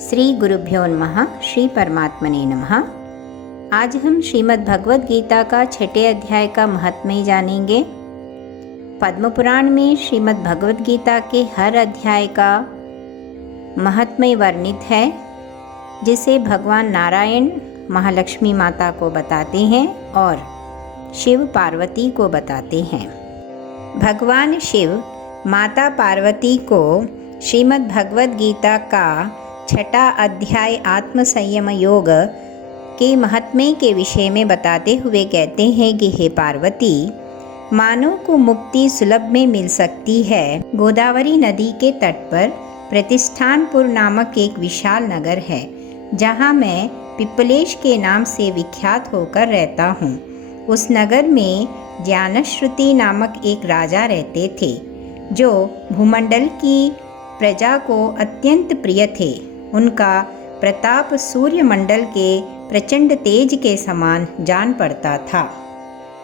श्री गुरुभ्यो नमः। श्री परमात्मने नमः। आज हम श्रीमद् भगवद गीता का 6ठे अध्याय का महात्म्य जानेंगे। पद्म पुराण में श्रीमद् भगवद गीता के हर अध्याय का महात्म्य वर्णित है, जिसे भगवान नारायण महालक्ष्मी माता को बताते हैं और शिव पार्वती को बताते हैं। भगवान शिव माता पार्वती को श्रीमद् भगवद गीता का 6ठा अध्याय आत्म संयम योग के महात्म्य के विषय में बताते हुए कहते हैं कि हे पार्वती, मानव को मुक्ति सुलभ में मिल सकती है। गोदावरी नदी के तट पर प्रतिष्ठानपुर नामक एक विशाल नगर है, जहाँ मैं पिपलेश के नाम से विख्यात होकर रहता हूँ। उस नगर में ज्ञानश्रुति नामक एक राजा रहते थे, जो भूमंडल की प्रजा को अत्यंत प्रिय थे। उनका प्रताप सूर्य मंडल के प्रचंड तेज के समान जान पड़ता था।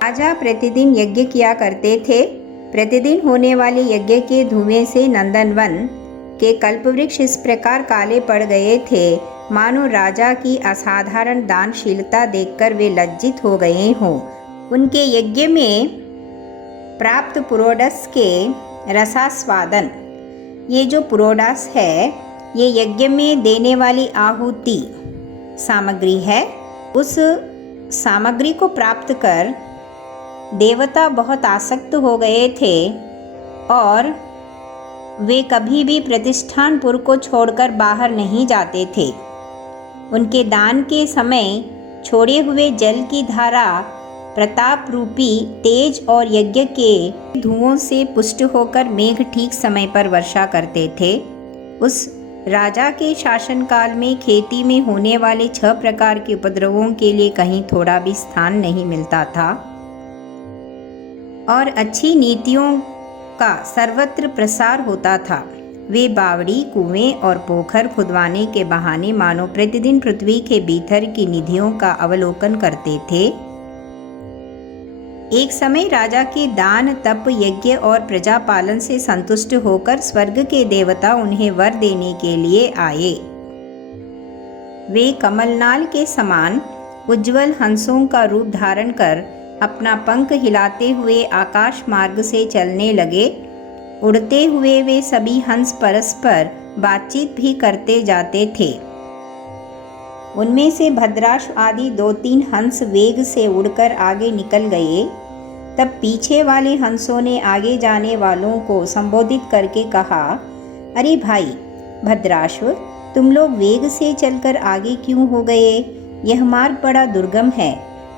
राजा प्रतिदिन यज्ञ किया करते थे। प्रतिदिन होने वाले यज्ञ के धुएं से नंदनवन के कल्पवृक्ष इस प्रकार काले पड़ गए थे, मानो राजा की असाधारण दानशीलता देखकर वे लज्जित हो गए हों। उनके यज्ञ में प्राप्त पुरोडस के रसास्वादन, ये जो पुरोडास है, ये यज्ञ में देने वाली आहुति सामग्री है। उस सामग्री को प्राप्त कर देवता बहुत आसक्त हो गए थे और वे कभी भी प्रतिष्ठानपुर को छोड़कर बाहर नहीं जाते थे। उनके दान के समय छोड़े हुए जल की धारा प्रताप रूपी तेज और यज्ञ के धुओं से पुष्ट होकर मेघ ठीक समय पर वर्षा करते थे। उस राजा के शासनकाल में खेती में होने वाले 6 प्रकार के उपद्रवों के लिए कहीं थोड़ा भी स्थान नहीं मिलता था और अच्छी नीतियों का सर्वत्र प्रसार होता था। वे बावड़ी, कुएं और पोखर खुदवाने के बहाने मानो प्रतिदिन पृथ्वी के भीतर की निधियों का अवलोकन करते थे। एक समय राजा के दान, तप, यज्ञ और प्रजा पालन से संतुष्ट होकर स्वर्ग के देवता उन्हें वर देने के लिए आए। वे कमलनाल के समान उज्जवल हंसों का रूप धारण कर अपना पंख हिलाते हुए आकाश मार्ग से चलने लगे। उड़ते हुए वे सभी हंस परस्पर बातचीत भी करते जाते थे। उनमें से भद्राश आदि 2-3 हंस वेग से उड़कर आगे निकल गए। तब पीछे वाले हंसों ने आगे जाने वालों को संबोधित करके कहा, अरे भाई भद्राश्व, तुम लोग वेग से चलकर आगे क्यों हो गए? यह मार्ग बड़ा दुर्गम है,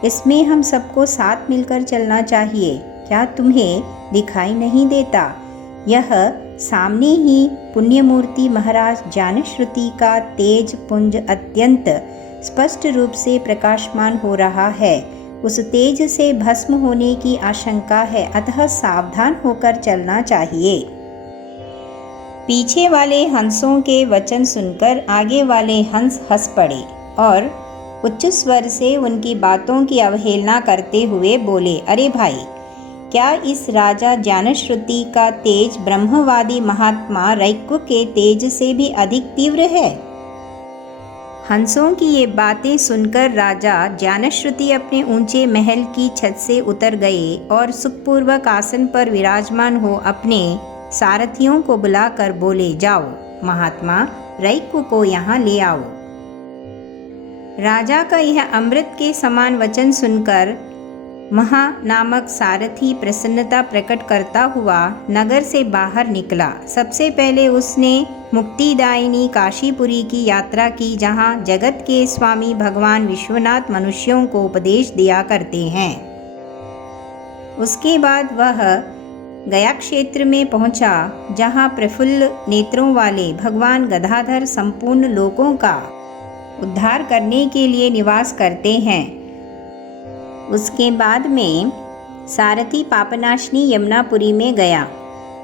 इसमें हम सबको साथ मिलकर चलना चाहिए। क्या तुम्हें दिखाई नहीं देता? यह सामने ही पुण्यमूर्ति महाराज ज्ञानश्रुति का तेज पुंज अत्यंत स्पष्ट रूप से प्रकाशमान हो रहा है। उस तेज से भस्म होने की आशंका है, अतः सावधान होकर चलना चाहिए। पीछे वाले हंसों के वचन सुनकर आगे वाले हंस हंस पड़े और उच्च स्वर से उनकी बातों की अवहेलना करते हुए बोले, अरे भाई, क्या इस राजा ज्ञानश्रुति का तेज ब्रह्मवादी महात्मा रैक्व के तेज से भी अधिक तीव्र है? हंसों की ये बातें सुनकर राजा ज्ञानश्रुति अपने ऊंचे महल की छत से उतर गए और सुखपूर्वक आसन पर विराजमान हो अपने सारथियों को बुलाकर बोले, जाओ महात्मा रैक्व को यहाँ ले आओ। राजा का यह अमृत के समान वचन सुनकर महा नामक सारथी प्रसन्नता प्रकट करता हुआ नगर से बाहर निकला। सबसे पहले उसने मुक्तिदायिनी काशीपुरी की यात्रा की, जहाँ जगत के स्वामी भगवान विश्वनाथ मनुष्यों को उपदेश दिया करते हैं। उसके बाद वह गया क्षेत्र में पहुँचा, जहाँ प्रफुल्ल नेत्रों वाले भगवान गदाधर संपूर्ण लोकों का उद्धार करने के लिए निवास करते हैं। उसके बाद में सारथी पापनाशनी यमुनापुरी में गया।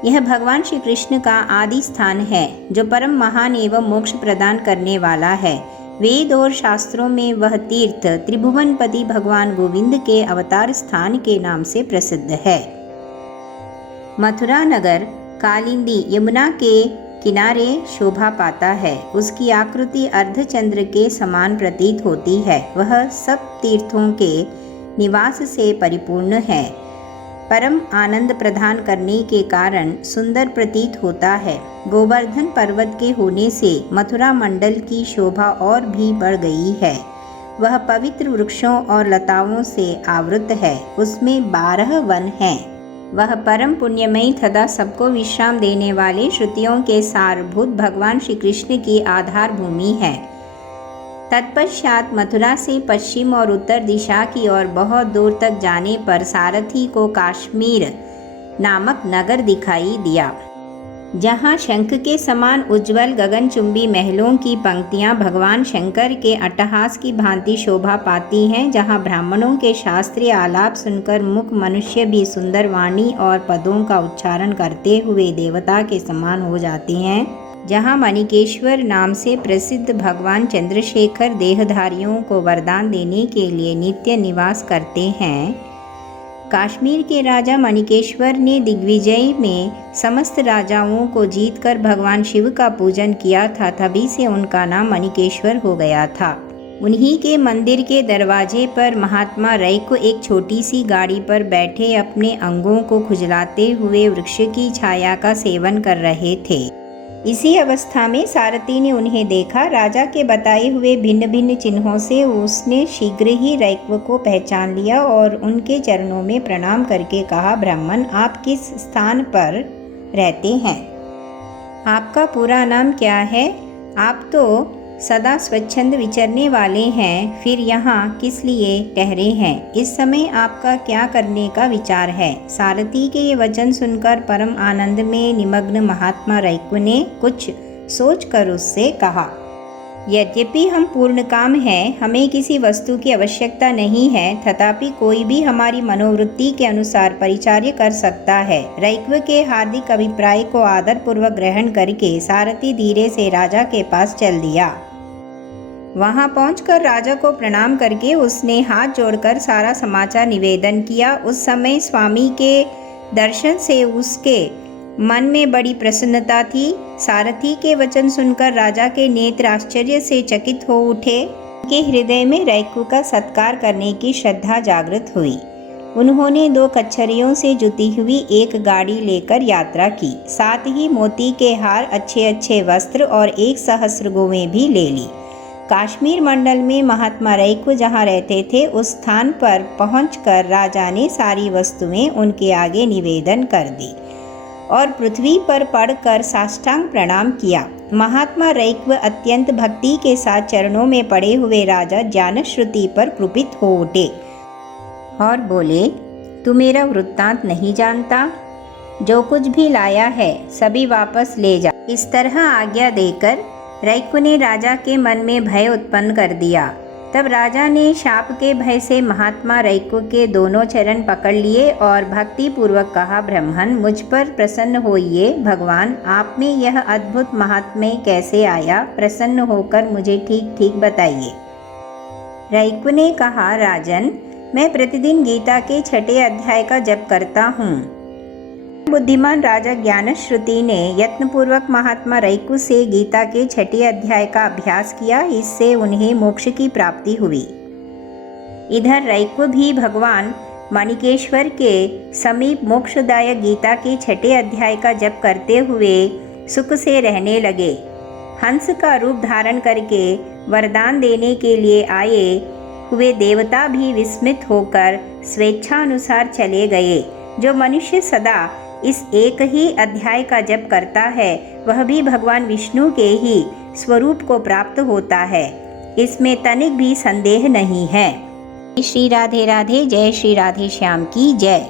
यह भगवान श्री कृष्ण का आदि स्थान है, जो परम महान एवं मोक्ष प्रदान करने वाला है। वेद और शास्त्रों में वह तीर्थ त्रिभुवनपति भगवान गोविंद के अवतार स्थान के नाम से प्रसिद्ध है। मथुरा नगर कालिंदी यमुना के किनारे शोभा पाता है। उसकी आकृति अर्धचंद्र के समान प्रतीत होती है। वह सब तीर्थों के निवास से परिपूर्ण है। परम आनंद प्रदान करने के कारण सुंदर प्रतीत होता है। गोवर्धन पर्वत के होने से मथुरा मंडल की शोभा और भी बढ़ गई है। वह पवित्र वृक्षों और लताओं से आवृत है। उसमें 12 वन हैं। वह परम पुण्यमयी तथा सबको विश्राम देने वाले श्रुतियों के सारभूत भगवान श्री कृष्ण की आधार भूमि है। तत्पश्चात मथुरा से पश्चिम और उत्तर दिशा की ओर बहुत दूर तक जाने पर सारथी को काश्मीर नामक नगर दिखाई दिया, जहाँ शंख के समान उज्जवल गगनचुंबी महलों की पंक्तियाँ भगवान शंकर के अट्टहास की भांति शोभा पाती हैं, जहाँ ब्राह्मणों के शास्त्रीय आलाप सुनकर मुख मनुष्य भी सुंदर वाणी और पदों का उच्चारण करते हुए देवता के समान हो जाते हैं, जहाँ मणिकेश्वर नाम से प्रसिद्ध भगवान चंद्रशेखर देहधारियों को वरदान देने के लिए नित्य निवास करते हैं। काश्मीर के राजा मणिकेश्वर ने दिग्विजय में समस्त राजाओं को जीतकर भगवान शिव का पूजन किया था, तभी से उनका नाम मणिकेश्वर हो गया था। उन्हीं के मंदिर के दरवाजे पर महात्मा रैक्व एक छोटी सी गाड़ी पर बैठे अपने अंगों को खुजलाते हुए वृक्ष की छाया का सेवन कर रहे थे। इसी अवस्था में सारथी ने उन्हें देखा। राजा के बताए हुए भिन्न भिन्न चिन्हों से उसने शीघ्र ही रैक्व को पहचान लिया और उनके चरणों में प्रणाम करके कहा, ब्राह्मण, आप किस स्थान पर रहते हैं? आपका पूरा नाम क्या है? आप तो सदा स्वच्छंद विचरने वाले हैं, फिर यहाँ किस लिए ठहरे हैं? इस समय आपका क्या करने का विचार है? सारथी के ये वचन सुनकर परम आनंद में निमग्न महात्मा रैक्व ने कुछ सोचकर उससे कहा, यद्यपि हम पूर्ण काम हैं, हमें किसी वस्तु की आवश्यकता नहीं है, तथापि कोई भी हमारी मनोवृत्ति के अनुसार परिचर्या कर सकता है। रैक्व के हार्दिक अभिप्राय को आदरपूर्वक ग्रहण करके सारथी धीरे से राजा के पास चल दिया। वहां पहुंचकर राजा को प्रणाम करके उसने हाथ जोड़कर सारा समाचार निवेदन किया। उस समय स्वामी के दर्शन से उसके मन में बड़ी प्रसन्नता थी। सारथी के वचन सुनकर राजा के नेत्र आश्चर्य से चकित हो उठे। उनके हृदय में रैक्व का सत्कार करने की श्रद्धा जागृत हुई। उन्होंने 2 कच्छरियों से जुती हुई एक गाड़ी लेकर यात्रा की। साथ ही मोती के हार, अच्छे अच्छे वस्त्र और 1 सहस्र गौवें भी ले ली। काश्मीर मंडल में महात्मा रैक्व जहाँ रहते थे, उस स्थान पर पहुंचकर राजा ने सारी वस्तुएं उनके आगे निवेदन कर दी और पृथ्वी पर पड़कर साष्टांग प्रणाम किया। महात्मा रैक्व अत्यंत भक्ति के साथ चरणों में पड़े हुए राजा ज्ञानश्रुति पर कृपित हो उठे और बोले, तू मेरा वृत्तांत नहीं जानता? जो कुछ भी लाया है सभी वापस ले जा। इस तरह आज्ञा देकर रैक्व ने राजा के मन में भय उत्पन्न कर दिया। तब राजा ने शाप के भय से महात्मा रैक्व के दोनों चरण पकड़ लिए और भक्ति पूर्वक कहा, ब्राह्मण, मुझ पर प्रसन्न होइए। भगवान, आप में यह अद्भुत महात्म्य कैसे आया? प्रसन्न होकर मुझे ठीक ठीक बताइए। रैक्व ने कहा, राजन, मैं प्रतिदिन गीता के 6 अध्याय का जप करता हूँ। बुद्धिमान राजा ज्ञानश्रुति ने यत्नपूर्वक महात्मा रैक्व से गीता के 6 अध्याय का अभ्यास किया। इससे उन्हें मोक्ष की प्राप्ति हुई। इधर रैक्व भी भगवान मणिकेश्वर के समीप मोक्षदायक गीता के 6 अध्याय का जप करते हुए सुख से रहने लगे। हंस का रूप धारण करके वरदान देने के लिए आए हुए देवता भी विस्मित होकर स्वेच्छानुसार चले गए। जो मनुष्य सदा इस एक ही अध्याय का जप करता है, वह भी भगवान विष्णु के ही स्वरूप को प्राप्त होता है। इसमें तनिक भी संदेह नहीं है। श्री राधे राधे। जय श्री राधे श्याम की जय।